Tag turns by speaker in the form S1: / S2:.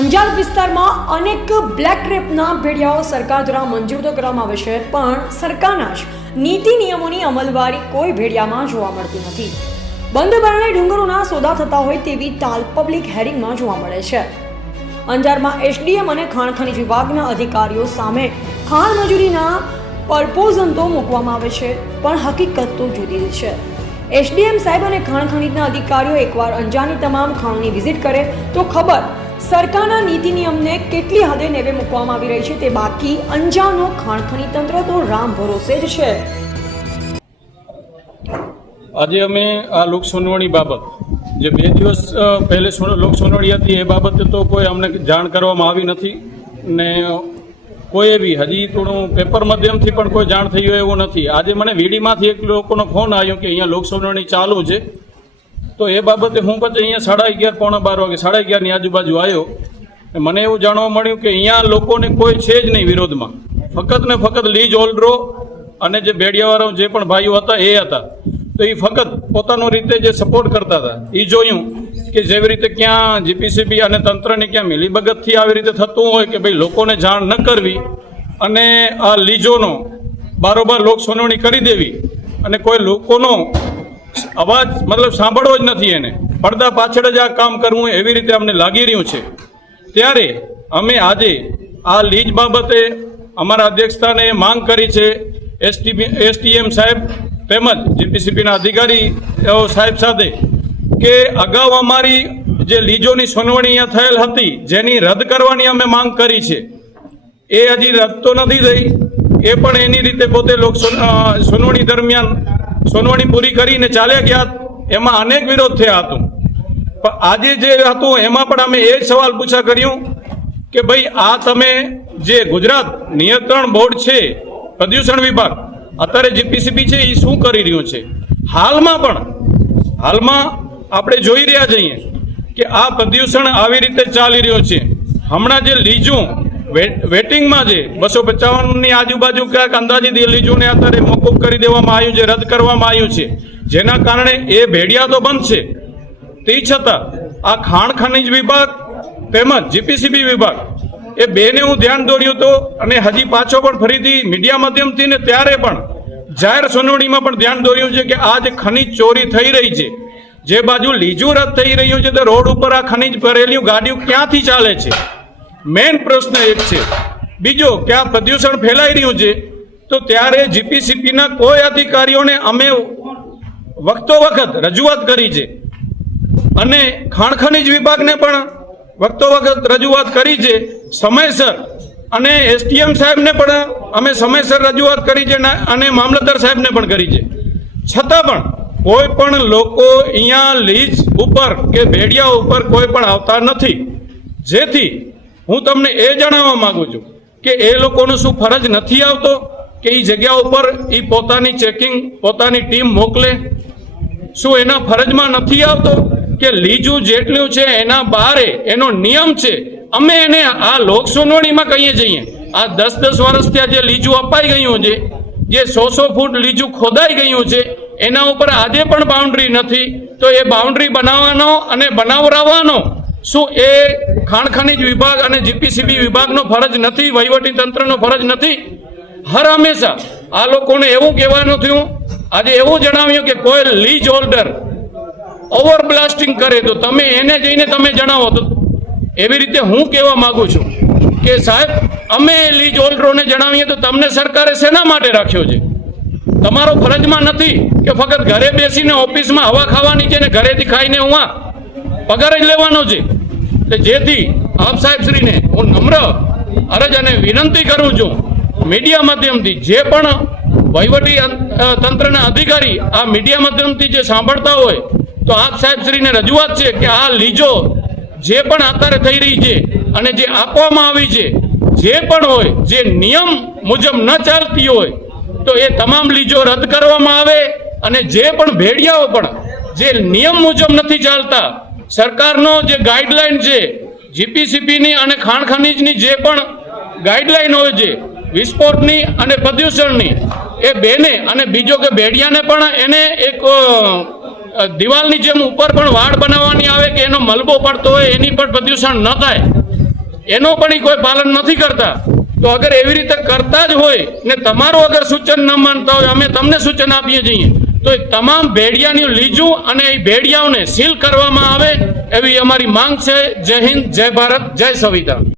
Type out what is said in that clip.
S1: અંજાર વિસ્તારમાં અનેક બ્લેક રેપના ભેડિયાઓ સરકાર દ્વારા મંજૂર તો કરવામાં આવે છે, પણ સરકારના જ નીતિ નિયમોની અમલવારી કોઈ ભેડિયામાં જોવા મળતી નથી. બંધ બારણે ડુંગરોના સોદા થતા હોય તેવી તાલ પબ્લિક હેરિંગમાં જોવા મળે છે. અંજારમાં એસડીએમ અને ખાણ ખનીજ વિભાગના અધિકારીઓ સામે ખાણ મજૂરીના પરપોઝન તો મૂકવામાં આવે છે, પણ હકીકત તો જુદી છે. એસડીએમ સાહેબ અને ખાણ ખનીજના અધિકારીઓ એકવાર અંજારની તમામ ખાણની વિઝિટ કરે તો ખબર સરકારના નીતિ નિયમને કેટલી હદે નેવે મૂકવામાં આવી રહી છે તે બાકી અંજારનો ખાણખણી તંત્ર તો રામ ભરોસે જ છે.
S2: આજે અમે આ લોક સુનાવણી બાબત, જે બે દિવસ પહેલે લોક સુનાવણી હતી એ બાબતે તો કોઈ અમને જાણ કરવામાં આવી નથી ને કોઈ એવી હજી થોડું પેપર માધ્યમથી પણ કોઈ જાણ થઈ હોય એવું નથી. આજે મને વીડીમાંથી એક લોકોનો ફોન આવ્યો કે અહીંયા લોક સુનાવણી ચાલુ છે. તો એ બાબતે હું પછી અહીંયા સાડા અગિયાર, પોણા બાર વાગે, સાડા અગિયારની આજુબાજુ આવ્યો મને એવું જાણવા મળ્યું કે અહીંયા લોકોને કોઈ છે જ નહીં વિરોધમાં. ફક્ત ને ફક્ત લીજ ઓલ્ડરો અને જે બેડિયાવાળા જે પણ ભાઈઓ હતા, એ હતા. તો એ ફક્ત પોતાનો રીતે જે સપોર્ટ કરતા હતા એ જોયું કે જેવી રીતે ક્યાં જીપીસીબી અને તંત્રને ક્યાં મિલીભગતથી આવી રીતે થતું હોય કે ભાઈ લોકોને જાણ ન કરવી અને આ લીજોનો બારોબાર લોક સુનાવણી કરી દેવી અને કોઈ લોકોનો અવાજ મતલબ સાંભળવો જ નથી એને. પડદા પાછળ જ આ કામ કરવું એવી રીતે અમને લાગી રહ્યું છે. ત્યારે અમે આજે આ લીજ બાબતે અમારા અધ્યક્ષતાને માંગ કરી છે, એસટી એસટીએમ સાહેબ તેમજ જીપીસીપીના અધિકારી સાહેબ સાથે કે અગાઉ અમારી જે લીજોની સુનાવણી અહીંયા થયેલ હતી, જેની રદ કરવાની અમે માંગ કરી છે. એ હજી રદ તો નથી થઈ, એ પણ એની રીતે પોતે લોક સુનાવણી દરમિયાન સુનાવણી પૂરી કરીને ચાલ્યા ગયા. એમાં અનેક વિરોધ થયા હતું. પણ આજે જે હતું, એમાં પણ અમે એ સવાલ પૂછા કર્યું કે ભાઈ, આ તમે જે ગુજરાત નિયંત્રણ બોર્ડ છે, પ્રદૂષણ વિભાગ, અત્યારે જીપીસીબી છે એ શું કરી રહ્યું છે? હાલમાં પણ, હાલમાં આપણે જોઈ રહ્યા છીએ કે આ પ્રદૂષણ આવી રીતે ચાલી રહ્યું છે. હમણાં જે લીજું વેટિંગમાં જે. બસો પચાવનની આજુબાજુ ક્યાંક અંદાજિત એ લીજુને અત્યારે મોકૂફ કરી દેવામાં આવ્યું છે, રદ કરવામાં આવ્યું છે. જેના કારણે એ ભેડિયા તો બંધ છે. તે છતાં આ ખાણ ખનિજ વિભાગ તેમજ જીપીસીબી વિભાગ એ બેને હું ધ્યાન દોર્યું તો અને હજી પાછો પણ ફરીથી મીડિયા માધ્યમથી ને ત્યારે પણ જાહેર સુનાવણીમાં પણ ધ્યાન દોર્યું છે કે આ જે ખનિજ ચોરી થઈ રહી છે. જે બાજુ લીજું રદ થઈ રહ્યું છે તો રોડ ઉપર આ ખનિજ ભરેલી ગાડીઓ ક્યાંથી ચાલે છે? મેઇન પ્રશ્ન એક છે. બીજો કે આ પ્રદૂષણ ફેલાઈ રહ્યું છે? તો ત્યારે જીપીસીપીના કોઈ અધિકારીઓને અમે વખતો વખત રજૂઆત કરી છે. અને ખાણ ખનિજ વિભાગને પણ વખતો વખત રજૂઆત કરી છે. સમયસર. અને એસટીએમ સાહેબને પણ અમે સમયસર રજૂઆત કરી છે અને મામલતદાર સાહેબને પણ કરી છે. છતાં પણ કોઈ પણ લોકો અહીંયા લીજ ઉપર કે ભેડિયા ઉપર કોઈ પણ આવતા નથી. જેથી હું તમને એ જણાવવા માંગુ છું કે એ લોકોનું શું ફરજ નથી આવતો કે એ જગ્યા ઉપર એ પોતાની ચેકિંગ, પોતાની ટીમ મોકલે? શું એના ફરજમાં નથી આવતો કે લીજું જેટલું છે એના બારે એનો નિયમ છે? અમે એને આ લોક સુનાવણીમાં કહીએ જઈએ આ દસ દસ વર્ષથી ત્યાં જે લીજું અપાઈ ગયું છે, જે સો સો ફૂટ લીજું ખોદાઈ ગયું છે, એના ઉપર આજે પણ બાઉન્ડ્રી નથી. તો એ બાઉન્ડ્રી બનાવવાનો અને બનાવરાવવાનો શું એ ખાણ ખનિજ વિભાગ અને જીપીસીબી વિભાગનો ફરજ નથી, વહીવટી તંત્રનો ફરજ નથી? હર હંમેશા આ લોકોને એવું કહેવાનું થયું, આજે એવું જણાવ્યું કે કોઈ લીજ હોલ્ડર ઓવર બ્લાસ્ટિંગ કરે તો તમે એને જઈને તમે જણાવો તો એવી રીતે હું કહેવા માગું છું કે સાહેબ, અમે લીજ હોલ્ડરોને જણાવીએ તો તમને સરકારે શેના માટે રાખ્યો છે? તમારો ફરજમાં નથી કે ફક્ત ઘરે બેસીને ઓફિસમાં હવા ખાવાની છે ને ઘરેથી ખાઈને હું આ પગાર જ લેવાનો છે. એટલે જેથી આપ સાહેબશ્રીને હું નમ્ર અરજ અને વિનંતી કરું છું મીડિયા માધ્યમથી જે પણ વહીવટી તંત્રના અધિકારી આ મીડિયા માધ્યમથી જે સાંભળતા હોય, તો આપ સાહેબશ્રીને રજૂઆત છે કે આ લીજો જે પણ અત્યારે થઈ રહી છે અને જે આપવામાં આવી છે, જે પણ હોય, જે નિયમ મુજબ ન ચાલતી હોય, તો એ તમામ લીજો રદ કરવામાં આવે અને જે પણ ભેડિયાઓ પણ જે નિયમ મુજબ નથી ચાલતા સરકારનો જે ગાઈડલાઈન છે જીપીસીપીની અને ખાણ ખનીજની જે પણ ગાઈડલાઈન હોય છે, વિસ્ફોટની અને પ્રદૂષણની, એ બેને અને બીજો કે ભેડિયાને પણ એને એક દિવાલની જેમ ઉપર પણ વાડ બનાવવાની આવે કે એનો મલબો પડતો હોય, એની પણ પ્રદૂષણ ન થાય. એનો પણ કોઈ પાલન નથી કરતા. તો અગર એવી રીતે કરતા જ હોય ને તમારું અગર સૂચન ન માનતા હોય, અમે તમને સૂચન આપીએ છીએ. તો એ તમામ ભેડિયાની લીજું અને એ ભેડિયાઓને સીલ કરવામાં આવે એવી અમારી માંગ છે. જય હિન્દ, જય ભારત, જય સંવિધાન.